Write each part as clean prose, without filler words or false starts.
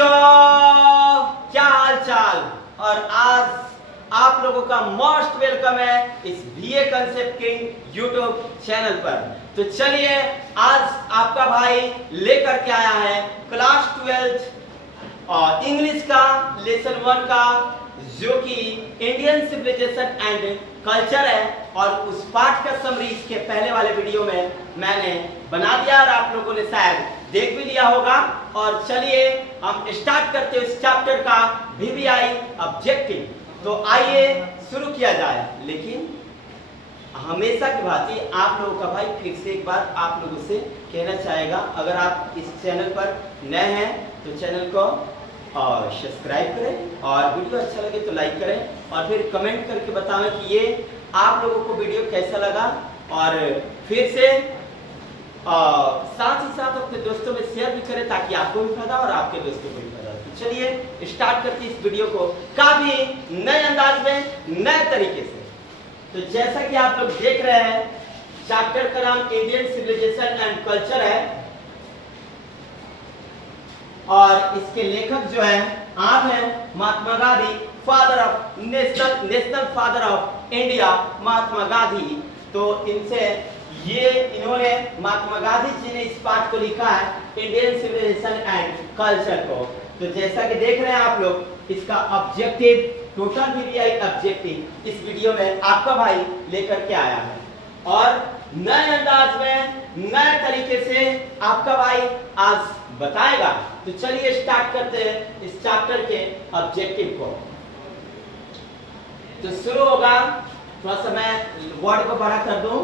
बच्चों, क्या हाल चाल। और आज आप लोगों का मोस्ट वेलकम है इस BA concept king YouTube channel पर। तो चलिए, आज आपका भाई लेकर के आया है क्लास 12 और इंग्लिश का लेसन 1 का, जो कि इंडियन सिविलाइजेशन एंड कल्चर है। और उस पाठ का समरी इसके पहले वाले वीडियो में मैंने बना दिया और आप लोगों ने शायद देख भी लिया होगा। और चलिए हम स्टार्ट करते हैं इस चैप्टर का VBI ऑब्जेक्टिव। तो आइए शुरू किया जाए। लेकिन हमेशा की भांति आप लोगों का भाई फिर से एक बार आप लोगों से कहना चाहेगा, अगर आप इस चैनल पर नए हैं तो चैनल को और सब्सक्राइब करें और वीडियो अच्छा लगे तो लाइक करें और फिर कमेंट करके बताएं कि ये आप लोगों को वीडियो कैसा लगा। और फिर से साथ ही साथ अपने दोस्तों में शेयर भी करें ताकि आपको भी फायदा और आपके दोस्तों को भी फायदा। तो चलिए स्टार्ट करते हैं इस वीडियो को काफी नए अंदाज में, नए तरीके से। तो जैसा कि आप लोग देख रहे हैं, चैप्टर का नाम इंडियन सिविलाइजेशन एंड कल्चर है और इसके लेखक जो है आप हैं Mahatma Gandhi, father of national father of India Mahatma Gandhi. तो इनसे इन्होंने महात्मा गांधी जी ने इस पाठ को लिखा है इंडियन सिविलाइजेशन एंड कल्चर को। तो जैसा कि देख रहे हैं आप लोग, इसका ऑब्जेक्टिव, टोटल VBI ऑब्जेक्टिव इस वीडियो में आपका भाई लेकर के आया है और नए अंदाज में, नए तरीके से आपका भाई आज बताएगा। तो चलिए स्टार्ट करते हैं इस चैप्टर के ऑब्जेक्टिव को। तो शुरू होगा, थोड़ा सा मैं वर्ड को बड़ा कर दूं।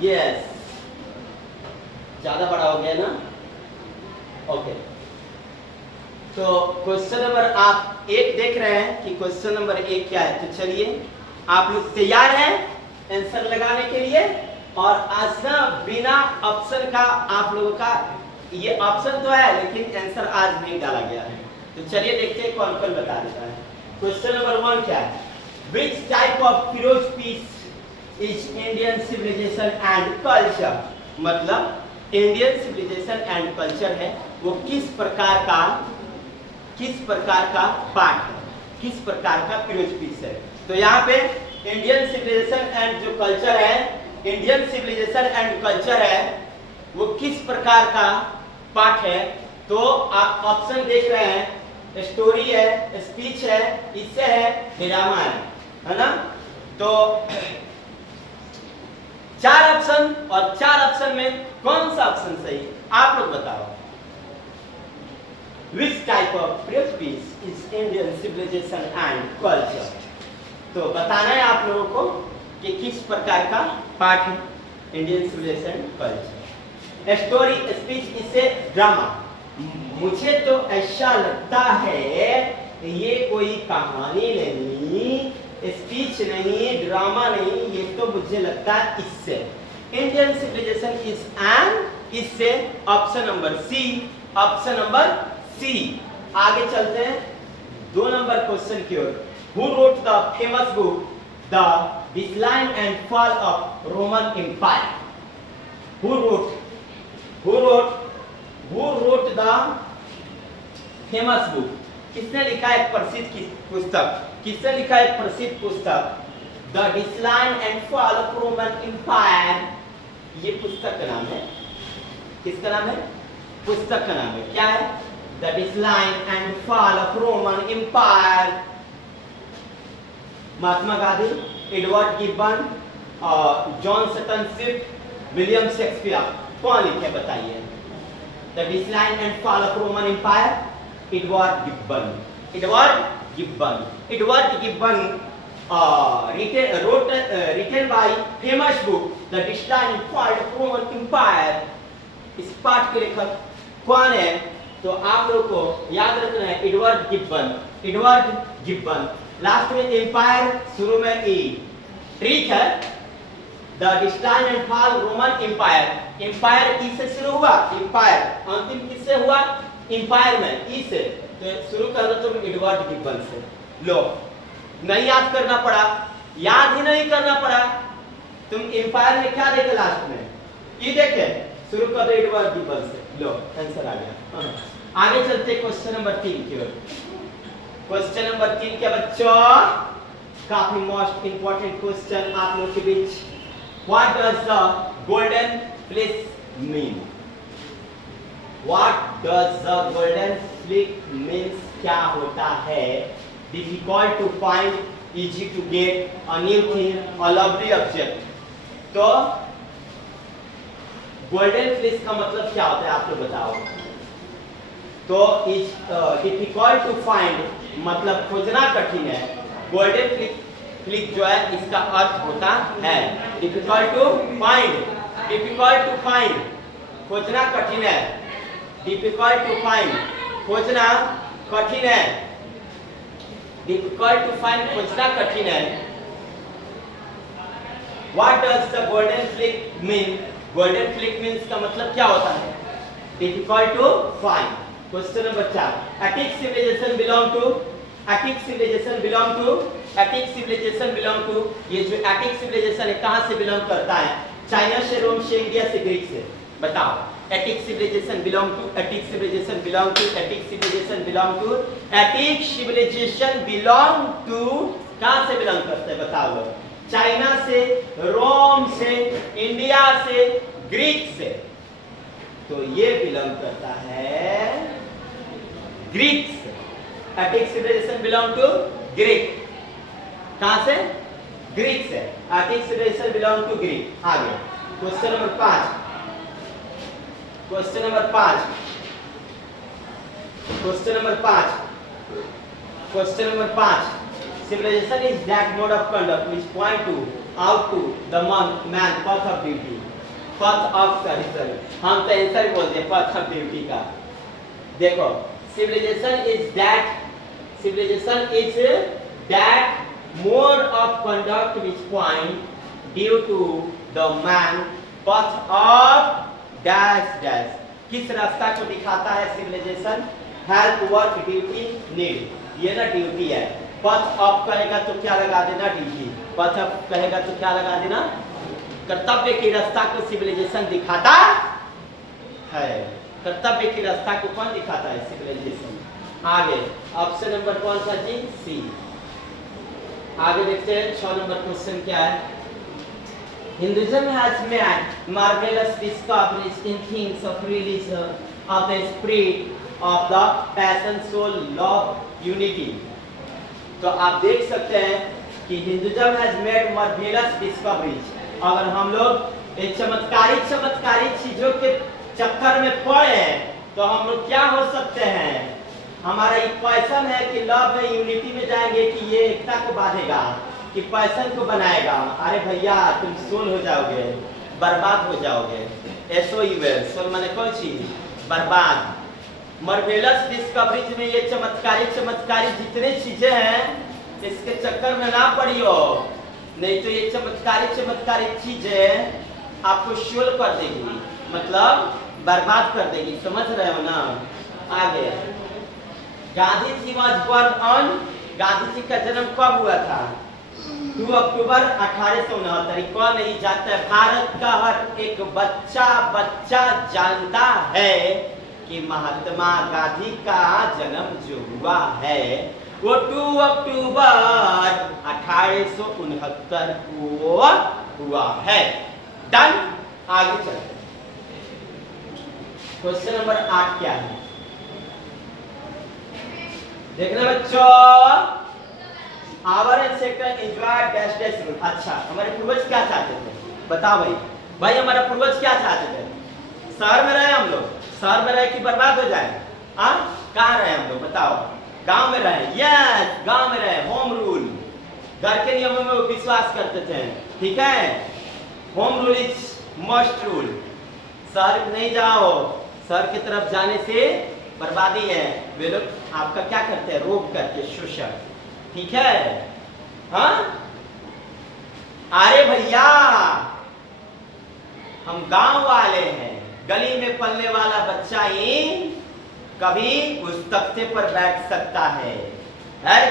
यस, ज्यादा बड़ा हो गया ना? ओके। तो क्वेश्चन नंबर आप 1 देख रहे हैं कि क्वेश्चन नंबर 1 क्या है। तो चलिए आप लोग तैयार हैं आंसर लगाने के लिए। और आज ना बिना ऑप्शन का आप लोगों का, ये ऑप्शन तो है लेकिन आंसर आज नहीं डाला गया है। तो चलिए देखते हैं कौन कौन बता देता है। क्वेश्चन नंबर 1 क्या है? Which type of prose piece is Indian civilization and culture? मतलब इंडियन सिविलाइजेशन एंड कल्चर है वो किस प्रकार का पाठ है, किस प्रकार का प्रोज पीस है। तो यहाँ पे इंडियन सिविलाइजेशन एंड जो कल्चर है, इंडियन सिविलाइजेशन एंड कल्चर है वो किस प्रकार का पाठ है। तो आप ऑप्शन देख रहे हैं, स्टोरी है, स्पीच है, इससे है, ड्रामा है ना? तो 4 ऑप्शन और 4 ऑप्शन में कौन सा ऑप्शन सही आप लोग बताओ। Which type of prose piece is Indian civilization and culture? तो बताना है आप लोगों को कि किस प्रकार का पाठ है Indian civilization culture. Story, speech, इससे ड्रामा। मुझे तो ऐसा लगता है ये कोई कहानी नहीं, स्पीच नहीं, ड्रामा नहीं, ये तो मुझे लगता है इससे इंडियन सिविलाइजेशन इज एन, इससे option number C, option number C. आगे चलते हैं 2 नंबर क्वेश्चन की ओर। Who wrote the famous book the decline and fall of Roman empire? Who wrote the famous book? किसने लिखा एक प्रसिद्ध पुस्तक, किसने लिखा एक प्रसिद्ध पुस्तक the decline and fall of Roman empire? ये पुस्तक का नाम है, किसका नाम है? पुस्तक का नाम है क्या है? The decline and fall of Roman empire. Mahatma Gandhi, Edward Gibbon, John Sutton Swift, William Shakespeare, कौन लिखे बताइए? The decline and fall of Roman empire, Edward Gibbon written by famous book The Decline and Fall of Roman Empire। इस पाठ के लेखक कौन है? तो आप लोग को याद रखना है एडवर्ड गिब्बन। लास्ट में एम्पायर, शुरू में ई, ठीक है? The decline and fall Roman empire, empire E से शुरू हुआ, एम्पायर अंतिम किससे हुआ? एम्पायर में ई से। तो शुरू कर दो तुम एडवर्ड गिब्बन से। लो, नहीं याद करना पड़ा, याद ही नहीं करना पड़ा। तुम एम्पायर में क्या देखे लास्ट में? ई देखे, शुरू कर दो एडवर्ड गिब्बन से। लो, आंसर आ गया। आगे चलते क्वेश्चन नंबर 3 की ओर। क्वेश्चन नंबर 3 क्या बच्चों? काफी मोस्ट इंपॉर्टेंट क्वेश्चन आप लोग के बीच। What does the golden fleece mean? What does the golden fleece means? क्या होता है? Difficult to find, easy to get, a new thing, a lovely object. तो गोल्डन फ्लिस का मतलब क्या होता है आप लोग बताओ। तो इज डिफिकल्ट टू फाइंड मतलब खोजना कठिन है। गोल्डन फ्लिस जो है इसका अर्थ होता है difficult to find. Difficult to find खोजना कठिन है। डिफिकल्ट टू फाइंड खोजना कठिन है। डिफिकल्ट टू फाइंड खोजना कठिन है। What does the golden fleece mean? Golden fleece means का मतलब क्या होता है? Difficult to find. Question number 4। Attic civilization belong to? Attic civilization belong to? Attic civilization belong to? ये जो एटिक सिविलाइजेशन है कहां से बिलोंग करता है? चाइना से, रोम से, इंडिया से, ग्रीक से? बताओ। Attic civilization belong to? Attic civilization belong to? Attic civilization belong to? Attic civilization belong to कहां से बिलोंग करता है बताओ लोग? चाइना से, रोम से, इंडिया से, ग्रीक से। तो ये बिलोंग करता है ग्रीक से। Attic civilization belong to Greek. कहां से? ग्रीक से। Attic civilization belong to Greek. आगे question number 5। Question number 5। Question number 5। Question number 5। Civilization is that mode of conduct which point to out to the man path of duty. Path of sorry हम तो answer बोलते हैं path of duty का। देखो civilization is that mode of conduct which point due to the man path of dash dash। किस रास्ता को दिखाता है civilization? Help, work, duty, need। ये ना ड्यूटी है। पथ अप कहेगा तो क्या लगा देना? ड्यूटी। पथ अप कहेगा तो क्या लगा देना? कर्तव्य की रास्ता को सिविलाइजेशन दिखाता है। कर्तव्य की रास्ता को कौन दिखाता है? सिविलाइजेशन। आगे ऑप्शन नंबर कौन सा जी? सी। आगे देखते हैं 6 नंबर क्वेश्चन क्या है। Hinduism has made marvelous discoveries in things of religion, of the spirit, of the passion, soul, love, unity। तो आप देख सकते हैं कि Hinduism has made marvellous discoveries. अगर हम लोग एक चमत्कारी चीजों के चक्कर में पड़े तो हम लोग क्या हो सकते हैं? हमारा एक पैशन है कि लव में, यूनिटी में जाएंगे कि ये एकता को बांधेगा, कि पैशन को बनाएगा। अरे भैया तुम सोल हो जाओगे, बर्बाद हो जाओगे। सोल माने कौन चीज? बर्बाद। मार्वेलस डिस्कवरीज में ये चमत्कारी जितने चीजें हैं इसके चक्कर में ना पड़ियो, नहीं तो ये चमत्कारी चीजें आपको शोल कर देगी, मतलब बर्बाद कर देगी। समझ रहे हो ना? आगे गांधी जी was born on. Gandhi ji का जन्म कब हुआ था? 2 अक्टूबर 1869। कौन नहीं जानता है? भारत का हर एक बच्चा जानता है कि महात्मा गांधी का जन्म जो हुआ है वो 2 अक्टूबर 1869 को हुआ है। डन। आगे चलते हैं। क्वेश्चन नंबर 8 क्या है? देखना बच्चों। Our sector enjoy dash dash rule. अच्छा, हमारे पूर्वज क्या चाहते थे? बताओ भाई हमारा पूर्वज क्या चाहते थे? शहर में रहे हम लोग? शहर में रहे कि बर्बाद हो जाए? कहाँ रहे हम लोग बताओ? गांव में रहे। यस, गांव में रहे। होम रूल, घर के नियमों में विश्वास करते थे। ठीक है, home rule is must rule. शहर नहीं जाओ, शहर की तरफ जाने से बर्बादी है। वे लोग आपका क्या करते हैं? रोग करते, शोषण। ठीक है। हाँ, अरे भैया हम गांव वाले हैं, गली में पलने वाला बच्चा ही कभी उस तख्ते पर बैठ सकता है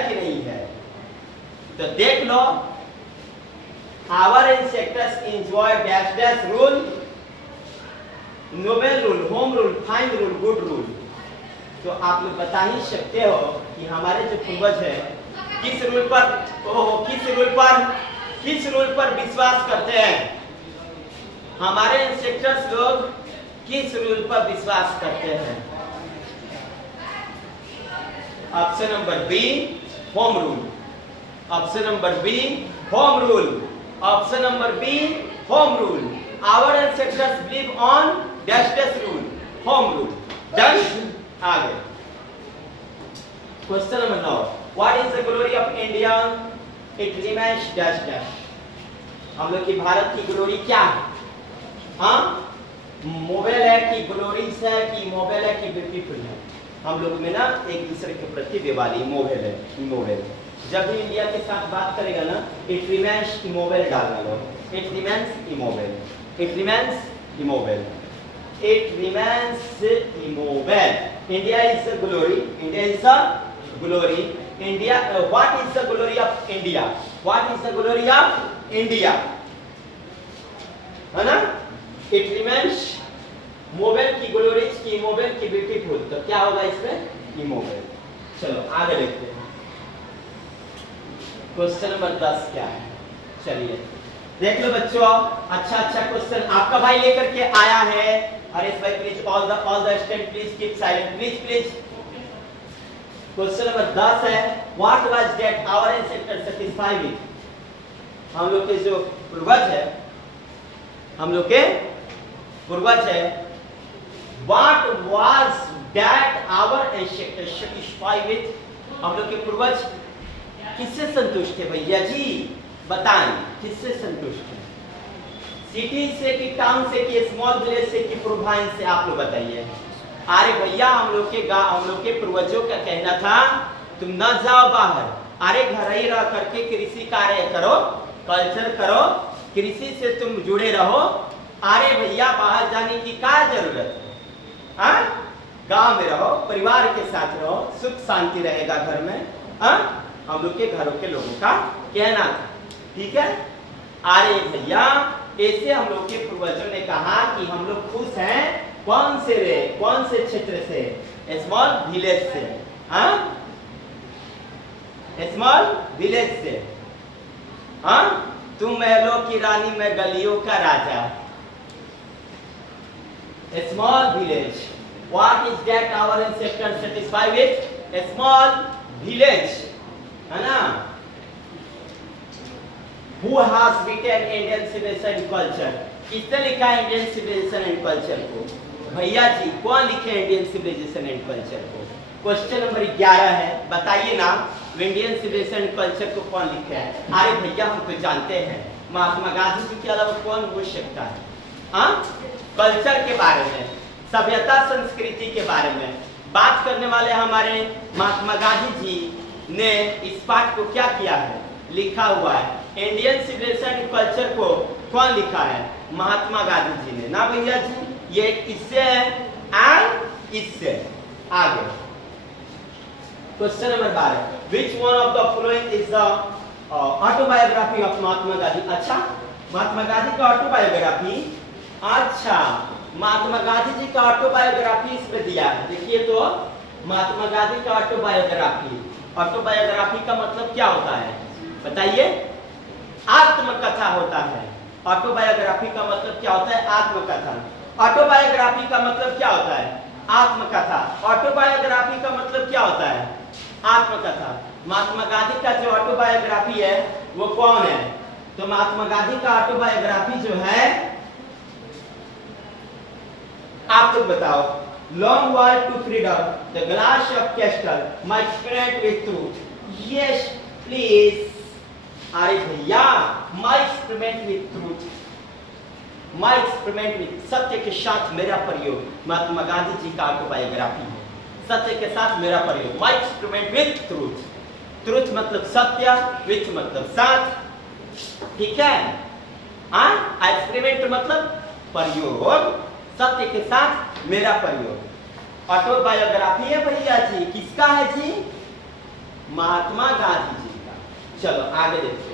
कि नहीं है? तो देख लो, our ancestors enjoy dash dash rule, noble rule, home rule, fine rule, good rule. तो आप लोग बता ही सकते हो कि हमारे जो पूर्वज है किस रूल पर विश्वास करते हैं। हमारे एंसेस्टर्स लोग किस रूल पर विश्वास करते हैं? Option number B, home rule. Option number B, home rule. Option number B, home rule. Our ancestors believe on dash dash rule, home rule. Done. आगे question number 9, what is the glory of India? It remains dash dash. हम लोग की भारत की glory क्या है? हाँ, mobile है कि ग्लोरीज है कि मोबाइल है कि ब्यूटीफुल है? हम लोग में ना एक दूसरे के प्रति दिवाली मोबाइल है, मोबाइल। जब भी इंडिया के साथ बात करेगा ना, इट रिमेन्स इमोबाइल डालना लो। It remains immobile, it remains immobile, it remains immobile. India is the glory, India is the glory. India, what is the glory of India? What is the glory of India? है ना? It remains mobile की glories की, mobile की beautiful. तो क्या होगा इसमें? Immobile. चलो आगे देखते हैं। क्वेश्चन नंबर 10 क्या है? चलिए देख लो बच्चों, अच्छा क्वेश्चन आपका भाई लेकर के आया है। हरीश भाई please, all the student please keep silent, please. Question number 10 है, what was that our ancestor satisfied with? हम लोग के जो पूर्वज है, हम लोग के पूर्वज है, what was that our ancestor satisfied with? हम लोग के पूर्वज किससे संतुष्ट थे भैया जी? बताएं, किससे संतुष्ट है? सिटी से कि टाउन से कि स्मॉल विलेज से कि प्रोविंस से? आप लोग बताइए। अरे भैया हम लोग के पूर्वजों का कहना था तुम न जाओ बाहर, अरे घर ही रह करके कृषि कार्य करो, कल्चर करो, कृषि से तुम जुड़े रहो। अरे भैया बाहर जाने की क्या जरूरत है? हाँ, गांव में रहो, परिवार के साथ रहो, सुख शांति रहेगा घर में। हाँ, हम लोग के घरों के लोगों का कहना था, ठीक है। अरे भैया ऐसे हम लोग के पूर्वजों ने कहा कि हम लोग खुश हैं। कौन से क्षेत्र से? स्मॉल विलेज से। हाँ, स्मॉल विलेज से। हाँ, तुम महलों की रानी, मैं गलियों का राजा। Small village, what is that our ancestor satisfied with? Small village, है ना? Who has written Indian civilization and culture? किसने लिखा है इंडियन सिविलाइजेशन एंड कल्चर को? भैया जी कौन लिखे इंडियन सिविलाइजेशन एंड कल्चर को? क्वेश्चन नंबर 11 है, बताइए ना इंडियन सिविलाइजेशन एंड कल्चर को कौन लिखा है? अरे भैया हम तो जानते हैं, महात्मा गांधी जी के अलावा कौन बोल सकता है? हाँ, कल्चर के बारे में, सभ्यता संस्कृति के बारे में बात करने वाले हमारे महात्मा गांधी जी ने इस पाठ को क्या किया है? लिखा हुआ है। इंडियन सिविलाइजेशन एंड कल्चर को कौन लिखा है? महात्मा गांधी जी ने, ना भैया जी? ये इससे है एंड इससे। आगे question number 12, which one of the following is the autobiography of Mahatma Gandhi? अच्छा, महात्मा गांधी का ऑटोबायोग्राफी। अच्छा, महात्मा गांधी जी का ऑटोबायोग्राफी इसमें दिया है। देखिए तो महात्मा गांधी का ऑटोबायोग्राफी। ऑटोबायोग्राफी का मतलब क्या होता है बताइए? आत्मकथा होता है। ऑटोबायोग्राफी का मतलब क्या होता है? आत्मकथा। ऑटोबायोग्राफी का मतलब क्या होता है? आत्मकथा। ऑटोबायोग्राफी का मतलब क्या होता है? आत्मकथा। महात्मा गांधी का जो ऑटोबायोग्राफी है वो कौन है? तो महात्मा गांधी का ऑटोबायोग्राफी जो है, आप लोग बताओ। Long walk to freedom, the glass of castle, my experiment with truth. Yes please. अरे भैया, my experiment with truth, my experiment with, सत्य के साथ मेरा प्रयोग। महात्मा गांधी जी का ऑटोबायोग्राफी है, सत्य के साथ मेरा प्रयोग। My experiment with truth, truth मतलब सत्य, विथ मतलब साथ, ठीक है। हाँ, एक्सपेरिमेंट मतलब प्रयोग, सत्य के साथ मेरा प्रयोग। ऑटोबायोग्राफी है भैया जी, किसका है जी? महात्मा गांधी जी का। चलो आगे देखते हैं।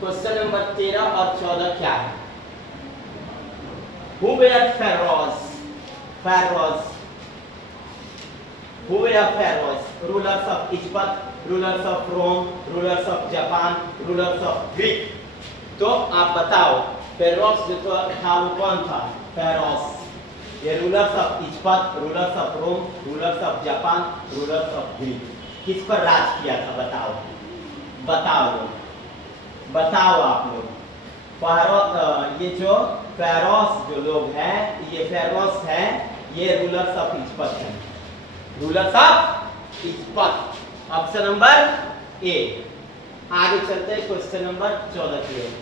क्वेश्चन नंबर 13 और 14 क्या है? Who were pharaohs? Pharaohs Who were pharaohs? Rulers of Egypt, rulers of Rome, rulers of Japan, rulers of Greek. तो आप बताओ pharaohs जो था वो कौन था? pharaohs. ये rulers of Egypt, rulers of Rome, rulers of Japan, rulers of Greek. किस पर राज किया था बताओ? बताओ आप लोग। ये जो pharaohs जो लोग हैं, ये pharaohs हैं, ये rulers of Egypt हैं। Rulers of Egypt. Option number A. आगे चलते हैं क्वेश्चन नंबर 14 की ओर।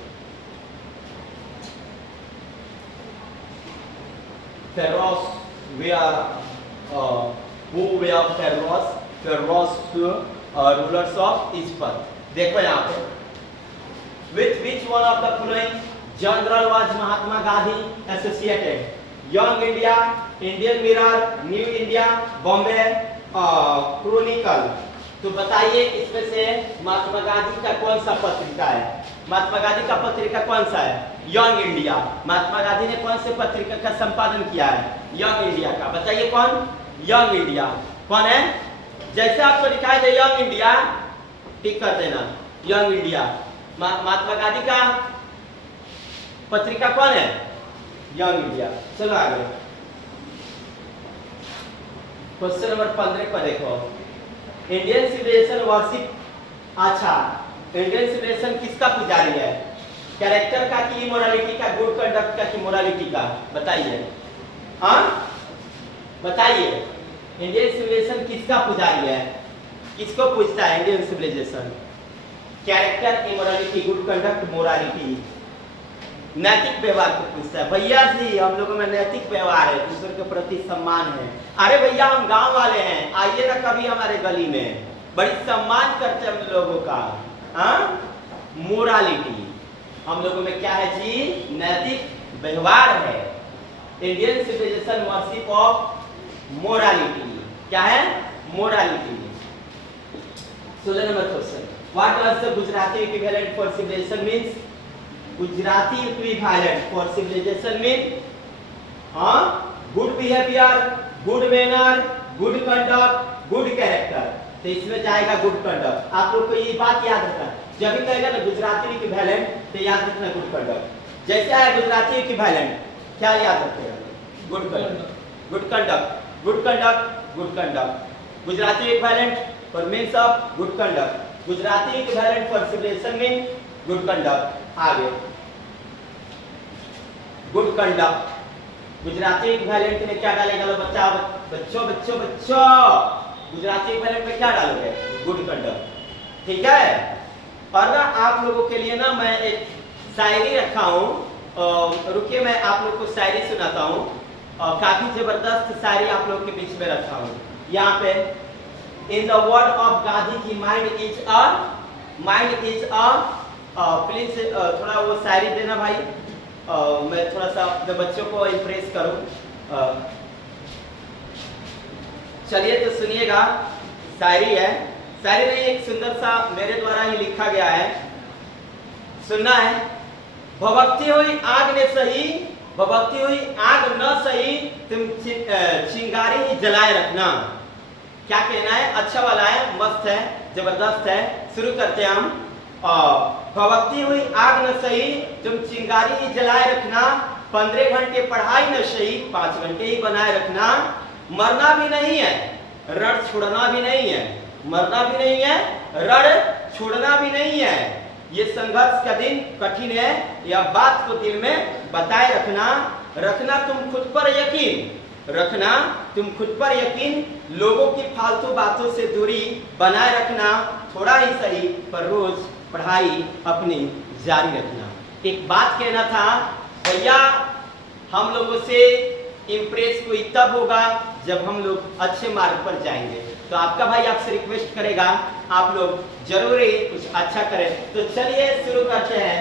pharaohs were who were pharaohs rulers of Egypt। देखो यहाँ पे with which one of the following general was Mahatma Gandhi associated? Young India, Indian Mirror, New India, Bombay Chronicle। तो बताइए इसमें से महात्मा गांधी का कौन सा पत्रिका है? महात्मा गांधी का पत्रिका कौन सा है? Young India. महात्मा गांधी ने कौन से पत्रिका का संपादन किया है? यंग इंडिया का। बताइए कौन? Young India. कौन है? जैसे आपको दिखाई दे यंग इंडिया, टिक कर देना यंग इंडिया। महात्मा गांधी का पत्रिका कौन है? Young India. चलो आगे क्वेश्चन नंबर 15 पर देखो। Indian civilization worship. अच्छा, इंडियन सिविलाइजेशन किसका पुजारी है? कैरेक्टर का कि मोरालिटी का? गुड कंडक्ट का कि मोरालिटी का? बताइए। हाँ बताइए, इंडियन सिविलाइजेशन किसका पुजारी है? किसको पूछता है Indian civilization? Character, immorality, good conduct, morality, नैतिक व्यवहार को पूछता है। भैया जी हम लोगों में नैतिक व्यवहार है, दूसरे के प्रति सम्मान है। अरे भैया हम गांव वाले हैं, आइए ना कभी हमारे गली में, बड़ी सम्मान करते हैं हम लोगों का। हाँ, मोरालिटी हम लोगों में क्या है जी? नैतिक व्यवहार है। Indian civilization worship of morality. क्या है? Morality. 16 number question. What was the Gujarati equivalent for civilization means? Gujarati equivalent for civilization mean good behaviour, good manner, good conduct, good character. तो इसमें जाएगा गुड कंडक्ट। आप लोग को ये बात याद रखना, जब भी कहेगा ना गुजराती इक्विवेलेंट तो याद रखना गुड कंडक्ट। जैसे आया गुजराती इक्विवेलेंट, क्या याद रखेगा? Good conduct, good conduct, good conduct, good conduct. Gujarati equivalent for means of good conduct, Gujarati equivalent for civilization mean good conduct. आगे गुड कंडक्ट गुजराती इक्विवेलेंट में क्या डालेगा? लो बच्चों गुजराती इक्विवेलेंट में क्या डालोगे? Good conduct. ठीक है। और ना आप लोगों के लिए ना मैं एक शायरी रखा हूँ, रुकिए मैं आप लोग को शायरी सुनाता हूँ। काफी जबरदस्त शायरी आप लोग के बीच में रखा हूँ। यहाँ पे इन द वर्ड ऑफ गांधी की माइंड इज अ प्लीज थोड़ा वो शायरी देना भाई। मैं थोड़ा सा अपने बच्चों को इम्प्रेस करूं। चलिए तो सुनिएगा, शायरी है। शायरी नहीं, एक सुंदर सा मेरे द्वारा ही लिखा गया है, सुनना है। भभकती हुई आग ने सही, भभकती हुई आग न सही, तुम चिंगारी ही जलाए रखना। क्या कहना है? अच्छा वाला है, मस्त है, जबरदस्त है। शुरू करते हैं हम। भभकती हुई आग न सही, तुम चिंगारी ही जलाए रखना। 15 घंटे पढ़ाई न सही, 5 घंटे ही बनाए रखना। मरना भी नहीं है, रण छोड़ना भी नहीं है। मरना भी नहीं है, रण छोड़ना भी नहीं है। ये संघर्ष का दिन कठिन है, यह बात को दिल में बताए रखना। रखना तुम खुद पर यकीन, रखना तुम खुद पर यकीन। लोगों की फालतू बातों से दूरी बनाए रखना। थोड़ा ही सही पर रोज पढ़ाई अपनी जारी रखना। एक बात कहना था भैया, हम लोगों से इम्प्रेस कोई तब होगा जब हम लोग अच्छे मार्ग पर जाएंगे। तो आपका भाई आपसे रिक्वेस्ट करेगा आप लोग जरूर ही कुछ अच्छा करें। तो चलिए शुरू करते हैं।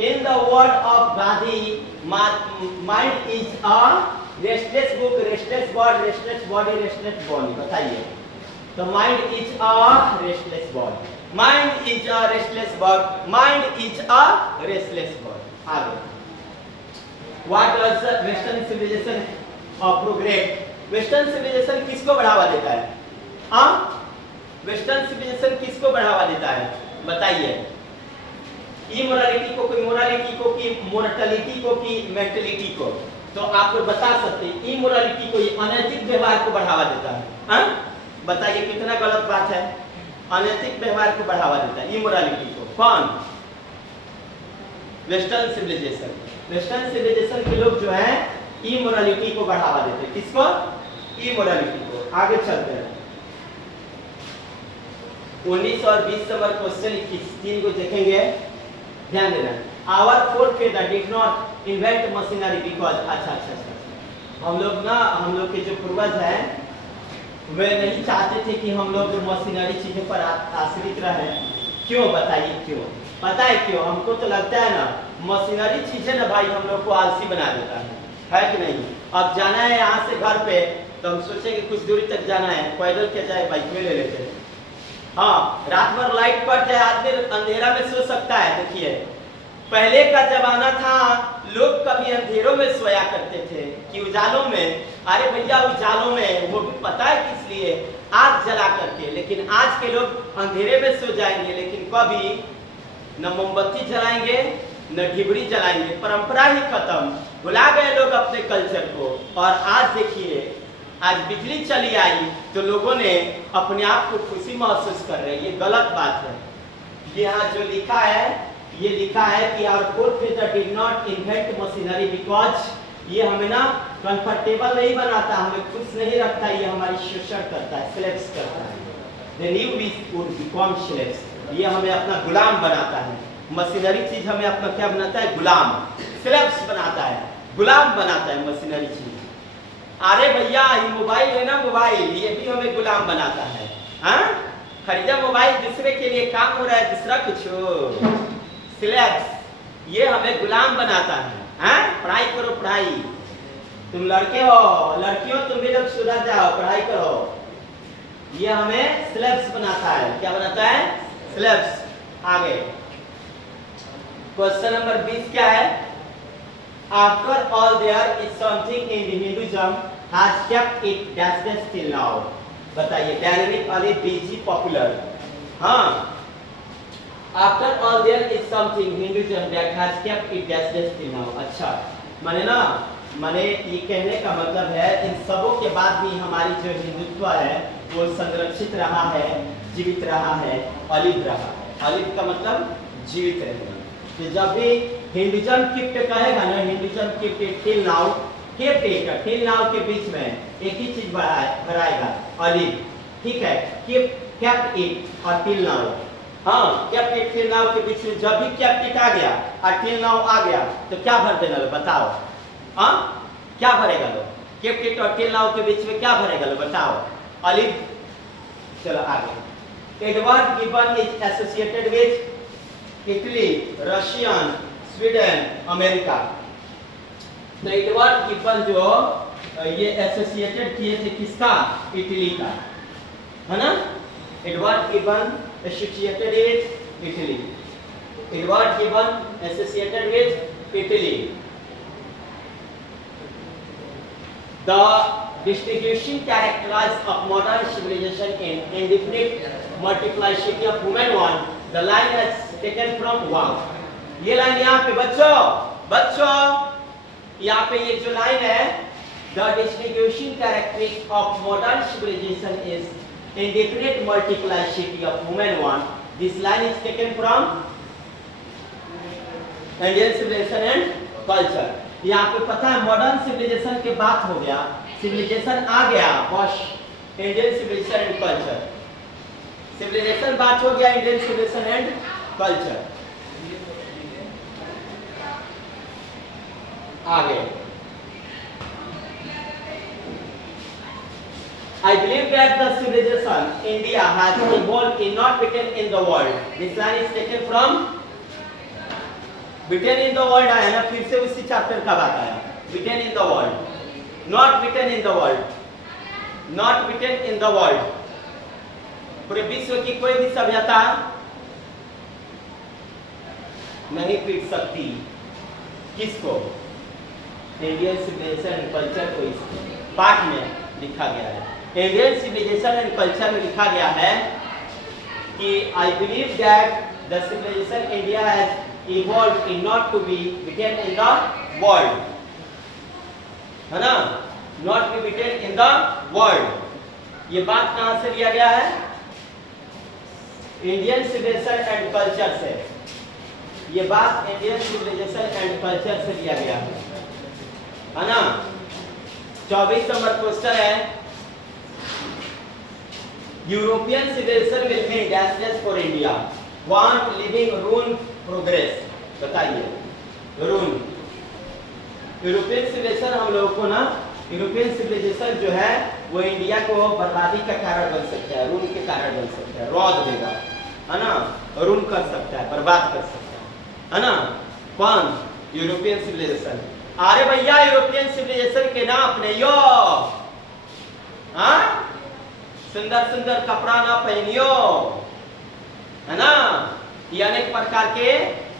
In the word of Gandhi, mind is a restless book, restless body, restless body, restless body. बताइए। तो mind is a restless body, mind is a restless body, mind is a restless body. आगे what was the western civilization of progress? Western civilization किसको बढ़ावा देता है? हाँ, western civilization किसको बढ़ावा देता है बताइए? इमोरालिटी को, कोई मोरालिटी को, कि मोर्टलिटी को, कि मेंटलिटी को? तो आप लोग बता सकते हैं इमोरालिटी को, ये अनैतिक व्यवहार को बढ़ावा देता है। हाँ, बताइए कितना गलत बात है? अनैतिक व्यवहार को बढ़ावा देता है इमोरालिटी को। कौन? Western civilization. वेस्टर्न सिविलाइजेशन के लोग जो है इमोरालिटी को बढ़ावा देते हैं। किसको? इमोरालिटी को। आगे चलते हैं। 19 और 20 नंबर क्वेश्चन 3 को देखेंगे, ध्यान देना। Our forefather did not invent machinery because, अच्छा, हम लोग के जो पूर्वज हैं वे नहीं चाहते थे कि हम लोग मशीनरी चीजों पर आश्रित रहे। क्यों बताइए क्यों? पता है क्यों? हमको तो लगता है ना मशीनरी चीजें ना भाई हम लोग को आलसी बना देता है कि नहीं? अब जाना है यहाँ से घर पे तो हम सोचे कि कुछ दूरी तक जाना है, पैदल क्या जाए, बाइक में ले लेते हैं। हाँ, रात भर लाइट कट जाए, आदमी अंधेरा में सो सकता है। देखिए पहले का जमाना था, लोग कभी अंधेरों में सोया करते थे कि उजालों में। अरे भैया उजालों में, वो भी पता है किस लिए? आग जला करके। लेकिन आज के लोग अंधेरे में सो जाएंगे, लेकिन कभी न मोमबत्ती जलाएंगे न ढिबरी जलाएंगे। परंपरा ही खत्म, भुला गए लोग अपने कल्चर को। और आज देखिए, आज बिजली चली आई तो लोगों ने अपने आप को खुशी महसूस कर रहे हैं। ये गलत बात है। यहाँ जो लिखा है, ये लिखा है कि our forefather did not invent machinery because, ये हमें ना कंफर्टेबल नहीं बनाता, हमें खुश नहीं रखता, ये हमारी शोषण करता है, स्लेव्स करता है। The new we would become slaves, ये हमें अपना गुलाम बनाता है। मशीनरी चीज हमें अपना क्या बनाता है? गुलाम, स्लेव्स बनाता है, गुलाम बनाता है मशीनरी चीज। अरे भैया ये मोबाइल है ना, मोबाइल ये भी हमें गुलाम बनाता है। हाँ, खरीदा मोबाइल दूसरे के लिए काम हो रहा है, दूसरा कुछ हो। स्लेव्स, ये हमें गुलाम बनाता है। हाँ, पढ़ाई करो पढ़ाई, तुम लड़के हो, लड़कियों तुम भी लोग सुधर जाओ, पढ़ाई करो। ये हमें स्लेव्स बनाता है। क्या बनाता है? स्लेव्स। आगे क्वेश्चन नंबर 20 क्या है? After all there is something in Hinduism has kept it dash dash till now. बताइए, डायनेमिक वाली बीजी पॉपुलर। हाँ, after all there is something Hinduism that has kept it dash dash till now. अच्छा, माने ये कहने का मतलब है इन सबों के बाद भी हमारी जो हिंदुत्व है वो संरक्षित रहा है, जीवित रहा है, अलिव रहा है। अलिव का मतलब जीवित रहना। तो जब भी हिंदुइज्म कीप्ट कहेगा ना, Hinduism kept till now, kept till now के बीच में एक ही चीज बढ़ाएगा, अलिव। ठीक है, केप्ट इट और टिल नाउ। हाँ, केप्ट इट टिल नाउ के बीच में जब भी केप्ट इट आ गया और टिल नाउ आ गया तो क्या भर देना लो? बताओ। हाँ, क्या भरेगा लो? केप्ट इट और टिल नाउ के बीच में क्या भरेगा लो? बताओ। अलिव। चलो आगे। Edward gibbon is associated with Italy, Russian, Sweden, America. तो एडवर्ड गिबन जो ये एसोसिएटेड किए थे किसका? इटली का, है ना? Edward gibbon associated with Italy. Edward gibbon associated with Italy. The distinguishing characteristics of modern civilization in indefinite multiplicity of human one, the line has taken from wow. ये line यहाँ पे बच्चों यहाँ पे ये जो लाइन है, the distinguishing characteristic of modern civilization is indefinite multiplicity of human one. This line is taken from Indian civilization and culture. यहाँ पे पता है मॉडर्न सिविलाइजेशन के बात हो गया, सिविलाइजेशन आ गया, बस Indian civilization and culture. Civilization बात हो गया, इंडियन सिविलाइजेशन एंड कल्चर। आगे I believe that the civilization India has evolved in not written in the world. This line is taken from written in the world आया ना, फिर से उसी chapter का बात आया। written in the world, not written in the world, not written in the world। पूरे विश्व की कोई भी सभ्यता नहीं पीट सकती किसको? इंडियन सिविलाइजेशन कल्चर को। इस पाठ में लिखा गया है। इंडियन सिविलाइजेशन एंड कल्चर में लिखा गया है कि I believe that the civilization India has evolved in not to be beaten in the world, है ना, not be beaten in the world. ये बात कहां से लिया गया है? इंडियन सिविलाइजेशन एंड कल्चर से। ये बात इंडियन सिविलाइजेशन एंड कल्चर से लिया गया है ना। 24 नंबर क्वेश्चन है, European civilization will mean dash dash for India, want living ruin progress. बताइए, रून यूरोपियन सिविलाइजेशन हम लोगों को ना, यूरोपियन सिविलाइजेशन जो है वो इंडिया को बर्बादी का कारण बन सकता है, रून के कारण बन सकता है, रौद देगा, है ना, रून कर सकता है, बर्बाद कर सकता है ना। कौन? European civilization. अरे भैया यूरोपियन सिविलाइजेशन के नाम अपने यो, हाँ, सुंदर सुंदर कपड़ा ना पहनियो, है ना, ये अनेक प्रकार के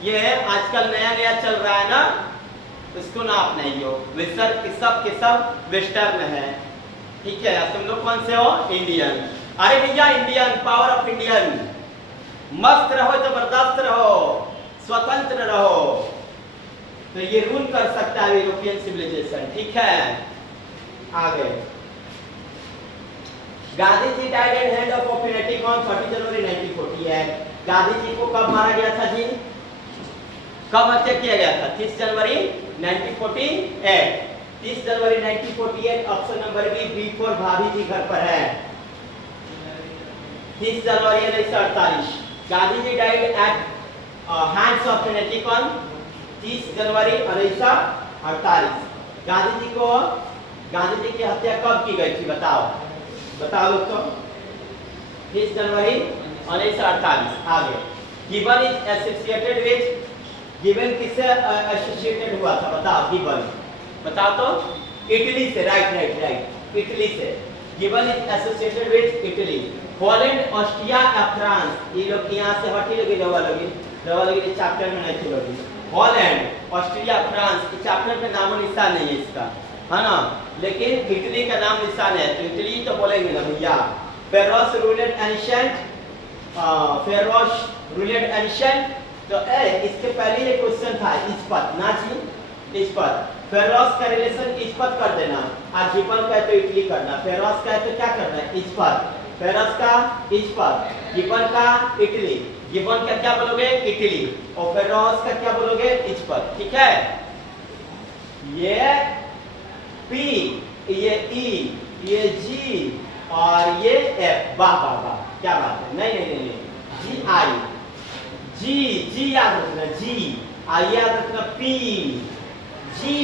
ये आजकल नया नया चल रहा है ना, इसको ना अपनाइयो। सब के सब वेस्टर्न है, ठीक है। तुम लोग कौन से हो? इंडियन। अरे भैया इंडियन, पावर ऑफ इंडियन, मस्त रहो, जबरदस्त रहो, स्वतंत्र रहो, तो ये रूल कर सकता है यूरोपियन सिविलाइजेशन, ठीक है। आगे, Gandhi ji died at hand of operating on 30 जनवरी 1948। गांधी जी को कब मारा गया था जी? कब हत्या किया गया था? 30 जनवरी 1948। 30 जनवरी 1948। ऑप्शन नंबर बी फॉर भाभी जी घर पर है। 30 जनवरी 1948 Gandhi ji died at hands of fanatic on 30 जनवरी 1948। गांधी जी की हत्या कब की गई थी? बताओ दोस्तों। 30 जनवरी 1948। आगे, gibbon is associated with, gibbon किससे एसोसिएटेड हुआ था? बताओ, गिबन बताओ तो। इटली से, राइट, इटली से। Gibbon is associated with Italy. Poland, Austria या फ्रांस? ये लोग यहाँ से हटी लगी, रवा लगी चैप्टर में नहीं थी लगी। पोलैंड, ऑस्ट्रिया, फ्रांस, इस चैप्टर में नामो निशान नहीं है इसका, है ना, लेकिन इटली का नाम निशान है, तो इटली तो बोलेंगे ना भैया। फेरोस रूलेड एंशिएंट, तो इसके पहले ये क्वेश्चन था इस्पत ना जी, इस्पत। फेरोस का रिलेशन इस्पत कर देना, और गिबन का तो इटली करना। फेरोस का तो क्या करना है? इस्पत। फेरोस का इस्पत, गिबन का इटली। गिबन का क्या बोलोगे? इटली। और फेरोस का क्या बोलोगे? इस्पत, ठीक है। ये पी, ये ई, ये जी और ये एफ। वाह वाह वाह, क्या बात है। नहीं, जी आई, जी याद रखना, जी आई याद रखना, पी, जी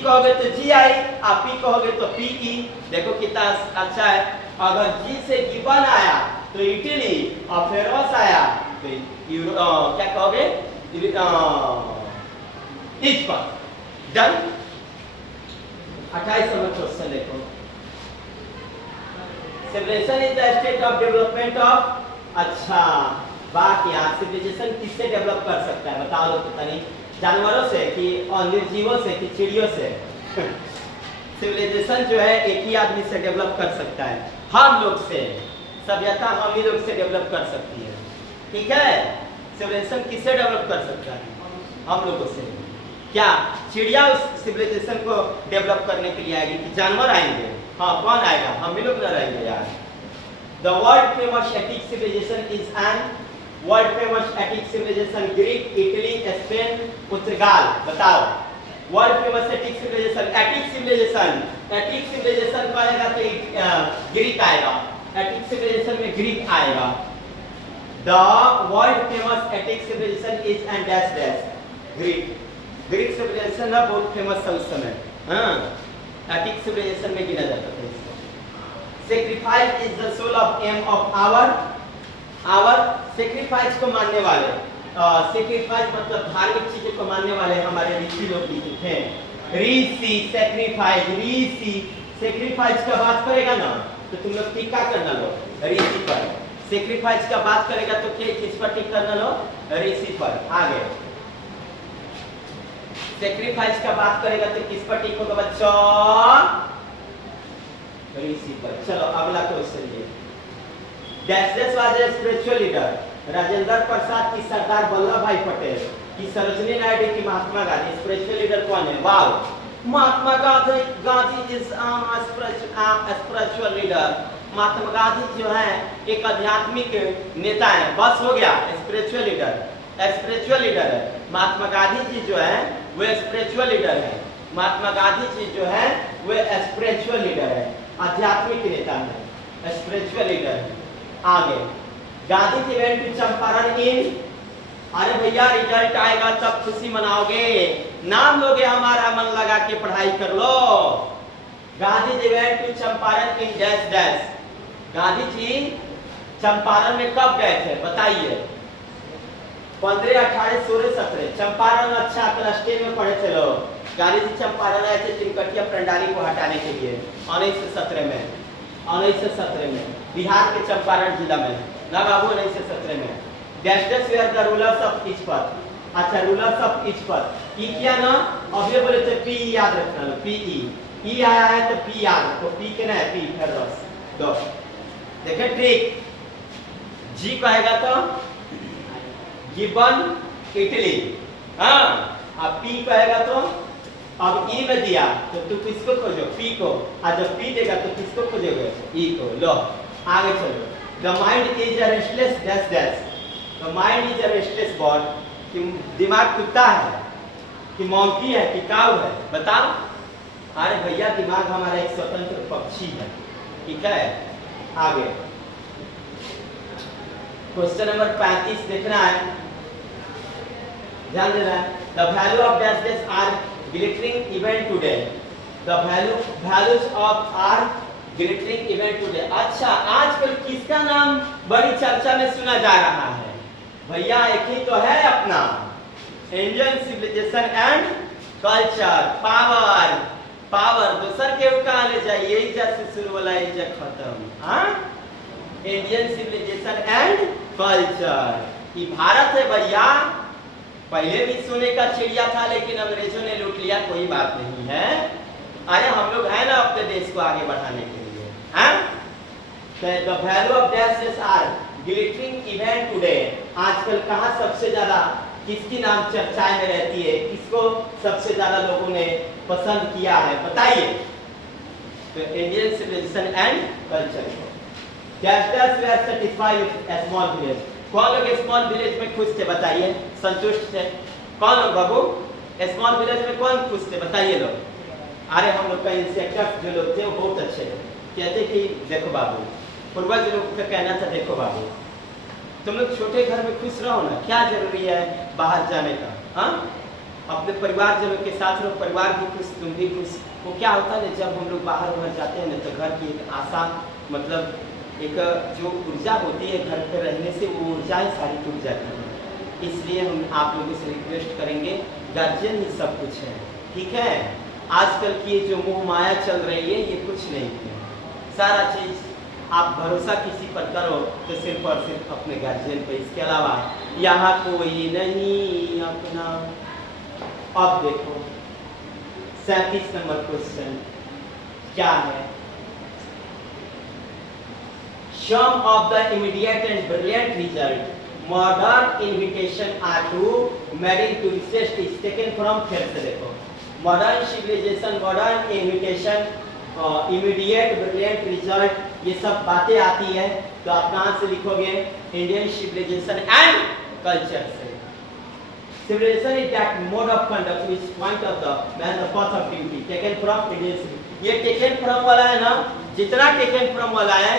कहोगे तो जी आई, आप पी कहोगे तो पी ई। देखो कितना अच्छा है। अगर जी से गिबन आया तो इटली, और फेरोस आया तो क्या कहोगे? इस्पत। डन। 28 नंबर क्वेश्चन देखो, civilization is the state of development of, अच्छा बात यार, सिविलाइजेशन किससे डेवलप कर सकता है? बताओ तो पता नहीं, जानवरों से कि निर्जीवों से कि चिड़ियों से? सिविलाइजेशन जो है एक ही आदमी से डेवलप कर सकता है, हम लोग से। सभ्यता हम ही लोग से डेवलप कर सकती है, ठीक है। सिविलाइजेशन किससे डेवलप कर सकता है? हम लोगों से। क्या चिड़िया उस सिविलाइजेशन को डेवलप करने के लिए आएगी कि जानवर आएंगे? हाँ, कौन आएगा? हम भी लोग न रहेंगे यार। The world famous Attic civilization is an world famous Attic civilization, Greek, Italy, Spain, Portugal। बताओ, world famous Attic civilization, Attic civilization कहेगा तो ग्रीक आएगा, Attic civilization में ग्रीक आएगा। The world famous Attic civilization is and dash dash, Greek civilization ना बहुत famous था उस समय, हाँ, Attic civilization में गिना जाता था इसको। Sacrifice is the soul of aim of our sacrifice को मानने वाले, sacrifice मतलब धार्मिक चीजों को मानने वाले हमारे ऋषि लोग भी थे। ऋषि sacrifice का बात करेगा ना तो तुम लोग टीका करना लो ऋषि पर। sacrifice का बात करेगा तो किस पर टिक करना लो? ऋषि पर। आगे सेक्रीफाइस का बात करेगा तो किस पर टिक होगा बच्चों? इसी पर। चलो अगला क्वेश्चन ये, dash was a spiritual leader. Rajendra Prasad की सरदार वल्लभ भाई पटेल की सरोजिनी नायडू की महात्मा गांधी। स्पिरिचुअल लीडर कौन है? वाव, Mahatma Gandhi is spiritual leader. Mahatma Gandhi जो है एक आध्यात्मिक नेता है। बस हो गया, स्पिरिचुअल लीडर। स्पिरिचुअल लीडर है महात्मा गांधी जी जो है वो स्पिरिचुअल लीडर है। महात्मा गांधी जी जो है वो स्पिरिचुअल लीडर है, आध्यात्मिक नेता है, स्पिरिचुअल लीडर है। आगे, गांधी जी वेंट टू चंपारण इन। अरे भैया रिजल्ट आएगा तब खुशी मनाओगे, नाम लोगे हमारा, मन लगा के पढ़ाई कर लो। Gandhi ji went to Champaran in dash dash. Gandhi ji Champaran में कब गए थे बताइए? 15, 18, 16, 17। चंपारण अच्छा क्लास 10 में पढ़े थे लोग। गांधी जी चंपारण आए थे तिनकटिया प्रणाली को हटाने के लिए 1917 में। 1917 में बिहार के चंपारण जिला में ना बाबू, 1917 में। Dash dash where the rulers of each path. अच्छा, रूलर्स ऑफ ईच पथ ई क्या ना, अभी बोले थे पी याद रखना लो, पी ई आया है तो पी याद रखो। पी के ना है पी, फिर दो देखे ट्रिक। जी कहेगा तो गिबन इटली, हाँ। अब पी कहेगा तो अब ई में दिया तो तू किसको खोजो? पी को। और जब पी देगा तो किसको खोजोगे? ई को। लो आगे चलो। The mind is a restless dash dash. The mind is a restless bird. कि दिमाग कुत्ता है कि मौकी है कि काऊ है बताओ? अरे भैया दिमाग हमारा एक स्वतंत्र पक्षी है, ठीक है। आगे क्वेश्चन नंबर 35 देखना है, ध्यान देना है। The value of dash dash are glittering event today. The values of are glittering event today. अच्छा, आजकल किसका नाम बड़ी चर्चा में सुना जा रहा है? भैया एक ही तो है अपना, Indian civilization and culture. Power power दूसर के कहाँ ले जाइए, यही जैसे शुरू वाला यही जब खत्म। हाँ, इंडियन सिविलाइजेशन एंड कल्चर। ये भारत है भैया। पहले भी सोने का चिड़िया था लेकिन अंग्रेजों ने लूट लिया, कोई बात नहीं है। अरे हम लोग हैं ना अपने देश को आगे बढ़ाने के लिए, हैं? The value of dash are glittering event today. आजकल कहाँ सबसे ज्यादा किसकी नाम चर्चाएं में रहती है? किसको सबसे ज्यादा लोगों ने पसंद किया है बताइए? तो Indian civilization and culture. Dash dash we are satisfied with a small village. कौन लोग स्मॉल विलेज में खुश थे बताइए? संतुष्ट थे? कौन लोग बाबू स्मॉल विलेज में कौन खुश थे बताइए लोग? अरे हम लोग का इंसेक्टर्स जो लोग थे वो बहुत अच्छे थे। कहते कि देखो बाबू, पूर्वज लोग का कहना था देखो बाबू तुम लोग छोटे घर में खुश रहो ना, क्या जरूरी है बाहर जाने का? हाँ, अपने परिवार जनों के साथ रहो, परिवार भी खुश तुम भी खुश। वो क्या होता है जब हम लोग बाहर उधर जाते हैं ना तो घर की एक आशा, मतलब एक जो ऊर्जा होती है घर पर रहने से, वो ऊर्जाएं सारी टूट जाती है। इसलिए हम आप लोगों से रिक्वेस्ट करेंगे, गार्जियन ही सब कुछ है, ठीक है। आजकल की जो मोह माया चल रही है ये कुछ नहीं है। सारा चीज आप भरोसा किसी पर करो तो सिर्फ और सिर्फ अपने गार्जियन पे, इसके अलावा यहाँ कोई नहीं अपना। अब देखो 37 नंबर क्वेश्चन क्या है? Some of the immediate and brilliant result modern invitation are to marry to research is taken from। फिर से देखो, modern civilization, modern invitation, immediate brilliant result, ये सब बातें आती है तो आप कहाँ से लिखोगे? इंडियन सिविलाइजेशन एंड कल्चर से। Civilization is that mode of conduct which point of the man the path of duty taken from Indian civilization। ये taken from वाला है ना, जितना taken from वाला है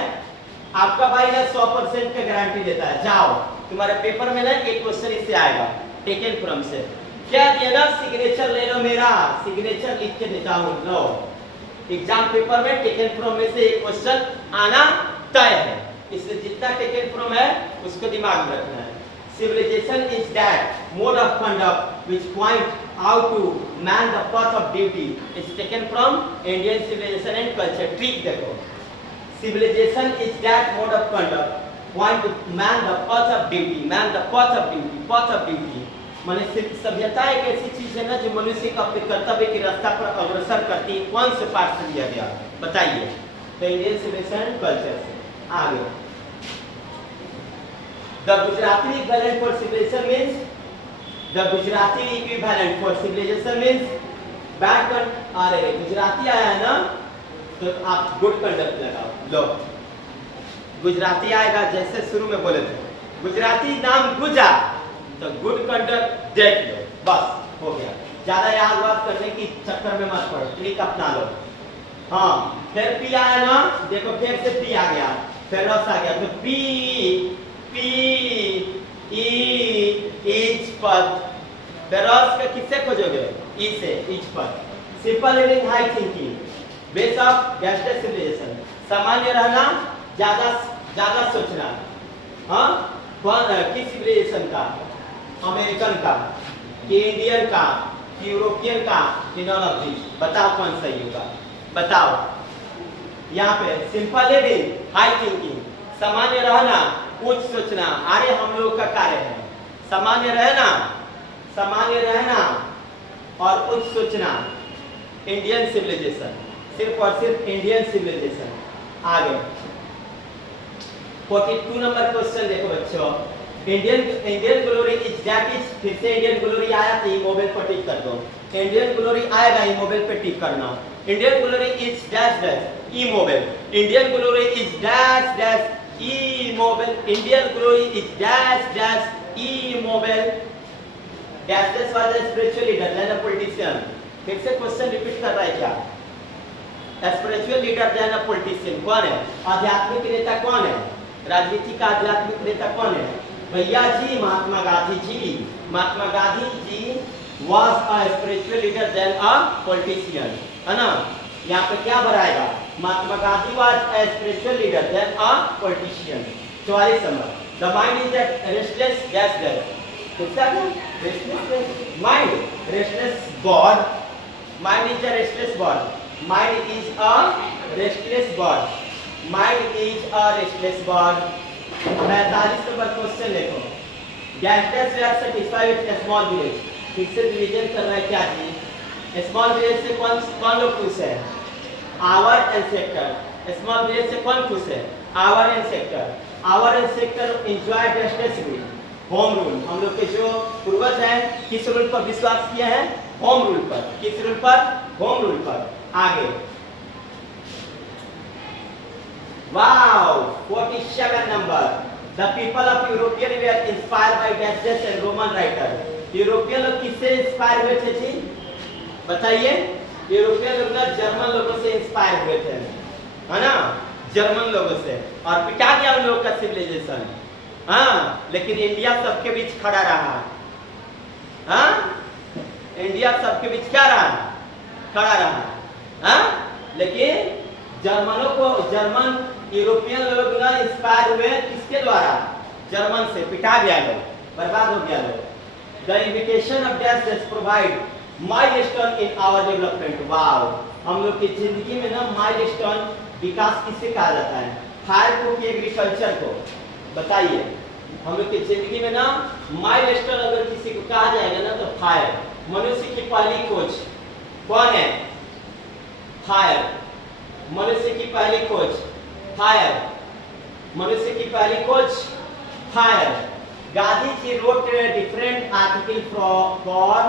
आपका भाई ना 100% का गारंटी देता है। जाओ तुम्हारे पेपर में ना एक क्वेश्चन इससे आएगा टेकन फ्रॉम से। क्या दिया ना, सिग्नेचर ले लो मेरा, सिग्नेचर लिख के देता हूँ। लो एग्जाम पेपर में टेकन फ्रॉम में से एक क्वेश्चन आना तय है, इसलिए जितना टेकन फ्रॉम है उसको दिमाग में रखना है। Civilization is that mode of conduct which point out to man the path of duty is taken from Indian civilization and culture. Trick देखो, civilization is that mode of conduct point to man the path of duty, man the path of duty, path of duty। माने सभ्यता एक ऐसी चीज चीजें ना जो मनुष्य को अपने कर्तव्य की रास्ता पर अग्रसर करती है, कौन से पाठ से लिया गया बताइए। तो इंडियन सिविलाइजेशन कल्चर से आगे। The Gujarati equivalent for civilization means, the Gujarati equivalent for civilization means bad conduct. अरे गुजराती आया है ना, तो आप गुड कंडक्ट लगाओ। लो गुजराती आएगा, जैसे शुरू में बोले थे गुजराती नाम गुजा, तो गुड कंडक्ट देख लो, बस हो गया। ज्यादा याद बात करने की चक्कर में मत पड़ो, ट्रिक अपना लो। हाँ फिर पी आया ना, देखो फिर से पी आ गया, फिर रस आ गया, तो पी पी ई इच पद, फिर रस का किससे खोजोगे? ई से, इच पद। Simple living, high thinking, base of गैस्टेड सिविलाइजेशन, सामान्य रहना, ज्यादा ज्यादा सोचना। हाँ कौन किस सिविलाइजेशन का? अमेरिकन का कि इंडियन का कि यूरोपियन का कि नॉन ऑफ दिस? बताओ कौन सही होगा, बताओ। यहाँ पे सिंपल लिविंग, हाई थिंकिंग, सामान्य रहना, उच्च सोचना। अरे हम लोग का कार्य है सामान्य रहना, सामान्य रहना और उच्च सोचना। इंडियन सिविलाइजेशन, सिर्फ और सिर्फ इंडियन सिविलाइजेशन। आगे 42 नंबर क्वेश्चन देखो बच्चों। Indian glory is that is, फिर से इंडियन ग्लोरी आया तो मोबाइल पर टिक कर दो। इंडियन ग्लोरी आएगा, ई मोबाइल पे टिक करना। Indian glory is dash dash immobile, Indian glory is dash dash immobile, Indian glory is dash dash immobile. Dash dash was a spiritual leader than a politician. फिर से क्वेश्चन repeat कर रहा है क्या? Spiritual leader than a politician कौन है? आध्यात्मिक नेता कौन है? राजनीति का आध्यात्मिक नेता कौन है? भैया ji Mahatma Gandhi ji. Mahatma Gandhi ji was a spiritual leader than a politician, है ना? यहाँ पे क्या भराएगा? Mahatma Gandhi was a spiritual leader than a politician। 44 number. The mind is a restless gas gas। किसका है? Restless mind, restless god। Mind is a restless god। Mind is a restless god। Mind is a restless god। 45 number question देखो। Ancestors we are satisfied with small village. फिर से revision कर रहा है क्या जी? Small village से कौन कौन लोग खुश है? Our and sector. Small village से कौन खुश है? Our and sector. Our and sector enjoy destination home rule. हम लोग के जो पूर्वज हैं किस रूल पर विश्वास किए हैं? होम रूल पर। किस रूल पर? होम रूल पर। आगे wow 47 number। the people of European were inspired by Dacius and Roman writer। European लोग किससे इंस्पायर हुए थे जी? बताइए। यूरोपियन लोग ना जर्मन लोगों से इंस्पायर हुए थे, है ना? जर्मन लोगों से, और पिटा दिया उन लोगों का सिविलाइजेशन। हाँ लेकिन इंडिया सबके बीच खड़ा रहा। हाँ इंडिया सबके बीच क्या रहा? खड़ा रहा। हाँ लेकिन जर्मनों को, जर्मन यूरोपियन लोग ना इंस्पायर हुए किसके द्वारा? जर्मन से। पिटा गया लोग, बर्बाद हो गया लोग। The invitation of death provide milestone in our development. Wow, हम लोग की जिंदगी में ना माइलस्टोन, विकास किससे कहा जाता है? फायर को कि एग्रीकल्चर को? बताइए। हम लोग की जिंदगी में ना माइलस्टोन अगर किसी को कहा जाएगा ना तो फायर। मनुष्य की पहली खोज कौन है? फायर। मनुष्य की पहली खोज फायर। मनुष्य की पहली खोज fire. Gandhi ji wrote different article for.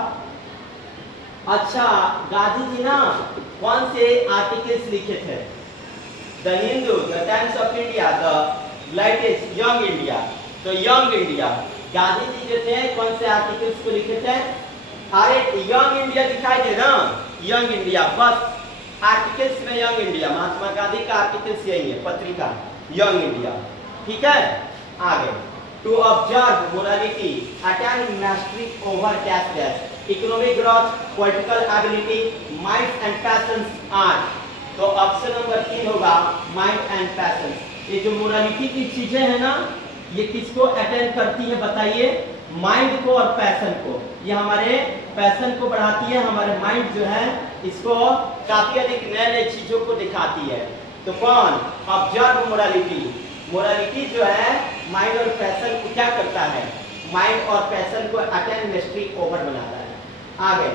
अच्छा गांधी जी ना कौन से आर्टिकल्स लिखे थे? The Hindu, the Times of India, the latest, young India. तो यंग इंडिया, गांधी जी जो थे कौन से आर्टिकल्स को लिखे थे? अरे यंग इंडिया दिखाई दे ना, यंग इंडिया, बस आर्टिकल्स में यंग इंडिया। महात्मा गांधी का आर्टिकल्स यही है, पत्रिका यंग इंडिया। ठीक है आगे। To observe morality, attain mastery over cash dash, economic growth, political ability, mind and passions art. तो ऑप्शन नंबर 3 होगा माइंड एंड पैशंस। ये जो मोरालिटी की चीजें हैं ना, ये किसको अटेंड करती है बताइए? माइंड को और पैशन को। ये हमारे पैशन को बढ़ाती है, हमारे माइंड जो है इसको काफी अधिक नए नए चीजों को दिखाती है। तो कौन? Observe morality. मोरालिटी जो है माइंड और पैशन को क्या करता है? माइंड और पैशन को अटेन मैस्ट्री ओवर बनाता है। आगे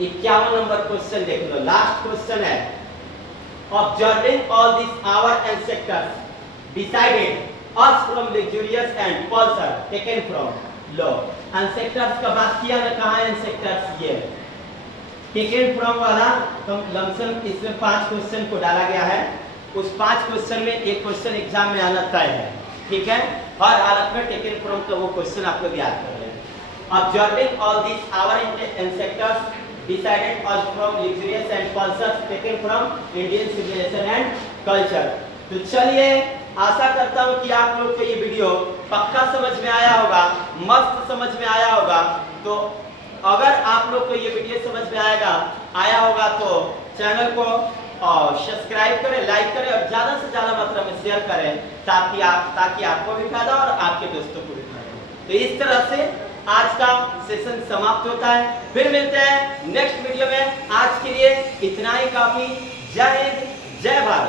51 नंबर क्वेश्चन देख लो, लास्ट क्वेश्चन है। Observing all this our and sectors decided us from luxurious and pulsar taken from low। एंसेक्टर्स का बात किया ना, कहाँ है एंसेक्टर्स? ये टेकन फ्रॉम वाला लमसम इसमें 5 क्वेश्चन को डाला गया है। उस 5 क्वेश्चन में एक क्वेश्चन एग्जाम में आना तय है, ठीक है। हर हालत में टेकन फ्रॉम का वो क्वेश्चन आपको याद कर लेना। Observing all this our ancestors decided us from luxurious and pulsars taken from Indian civilization and culture। तो चलिए, आशा करता हूं कि आप लोग को ये वीडियो पक्का समझ में आया होगा, मस्त समझ में आया होगा। तो अगर आप लोग को ये वीडियो समझ में आया होगा तो चैनल को सब्सक्राइब करें, लाइक करें और ज़्यादा से ज़्यादा मात्रा में शेयर करें, ताकि आपको भी फायदा और आपके दोस्तों को भी फायदा। तो इस तरह से आज का सेशन समाप्त होता है। फिर मिलते हैं नेक्स्ट वीडियो में। आज के लिए इतना ही काफी। जय हिंद, जय भारत।